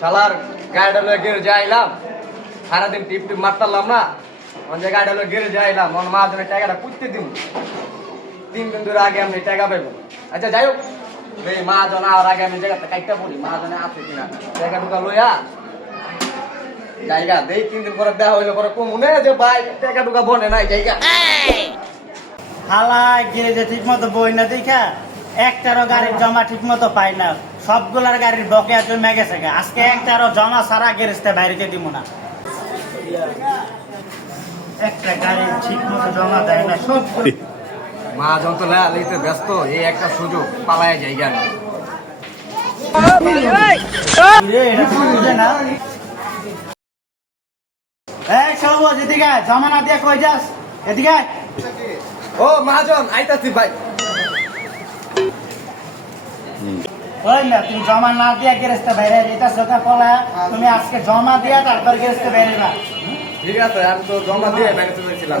শালার গাড়িটা লয়ে গেরে যাইলাম সারাদিন টিপ টিপ মারতাম না যে গাড়িটা লয়ে গেরে যাইলাম মন মা জন্য টাকাটা কুইতে দিব 3 দিন ধরে আগে আমি টাকা পাইবো আচ্ছা যাই হোক এই মা জন আর আগে আমি জায়গাটা কাইটা পড়ি মা জনে আছে কিনা টাকা টুকা লইয়া জায়গা দেই 3 দিন পরে দেয়া হইলো পরে কমুনে যে ভাই টাকা টুকা বনে নাই জায়গা হালাই গ্যারেজে ঠিক মতো বই না দেখা একটারও গাড়ির জমা ঠিক মতো পাই না সবগুলার গাড়ির বকেয়া জমে গেছে আজকে একটারও জমা সারা গ্যারেজটা বাইরে দিব না একটা গাড়ি ঠিক মতো জমা দেয় না সব মা জন তো লইতে ব্যস্ত এই একটা সুযোগ পালায় জায়গা এটা বুঝে না এই সবুজ এদিকে আয়, জমা না দিয়ে কই যাস এদিকে আয়। ও মহাজন আইতাছি ভাই ওই না তুমি জমা না দিয়া গ্যারেজটা বাইরে এটা সোজা পড়া তুমি আজকে জমা দিয়া তারপর গ্যারেজটা বাইরে না ঠিক আছে আমি তো জমা দিয়ে ব্যাংকে চলেছিলাম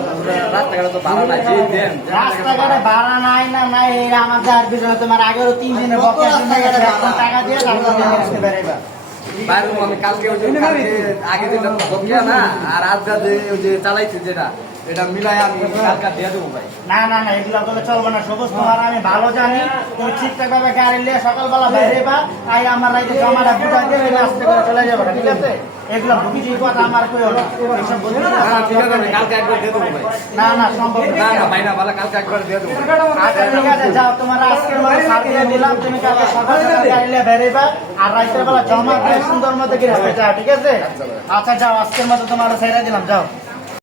রাস্তাঘাটে তো ভাড়া নাই দেন রাস্তাঘাটে ভাড়া নাই না নাই এই আমাদের আর বিজয় তোমার আগেরও 3 দিনের বকেয়া জমা গেছে এখন টাকা দিয়ে তারপর গ্যারেজটা বাইরে বাইরে আমি কালকে ওই যে কালকে আগে দিলাম বকিয়া না আর আজ যে ওই যে চালাইছি যেটা এটা মিলাই আমি কালকে দিয়ে দেবো ভাই না না না এগুলো বলে চলবে না সবুজ তোমার আমি ভালো জানি তুমি ঠিকঠাক ভাবে গাড়ি নিয়ে সকালবেলা বাইরে বা তাই আমার রাইতে জমাটা বুঝাই দিয়ে ওই রাস্তা করে চলে যাবে ঠিক আছে এগুলো বুঝি কথা আমার কইও না এসব বলতে না ঠিক আছে আমি কালকে একবার দিয়ে দেবো ভাই না না সম্ভব না না ভাই না ভালো কালকে একবার দিয়ে দেবো আচ্ছা ঠিক আছে যাও তোমার আজকের মতো সাথে দিলাম তুমি কালকে সকালে গাড়ি নিয়ে বেরিয়ে আর রাতের বেলা জমা দিয়ে সুন্দর মতো গিয়ে যাও ঠিক আছে আচ্ছা যাও আজকের মতো তোমার ছেড়ে দিলাম যাও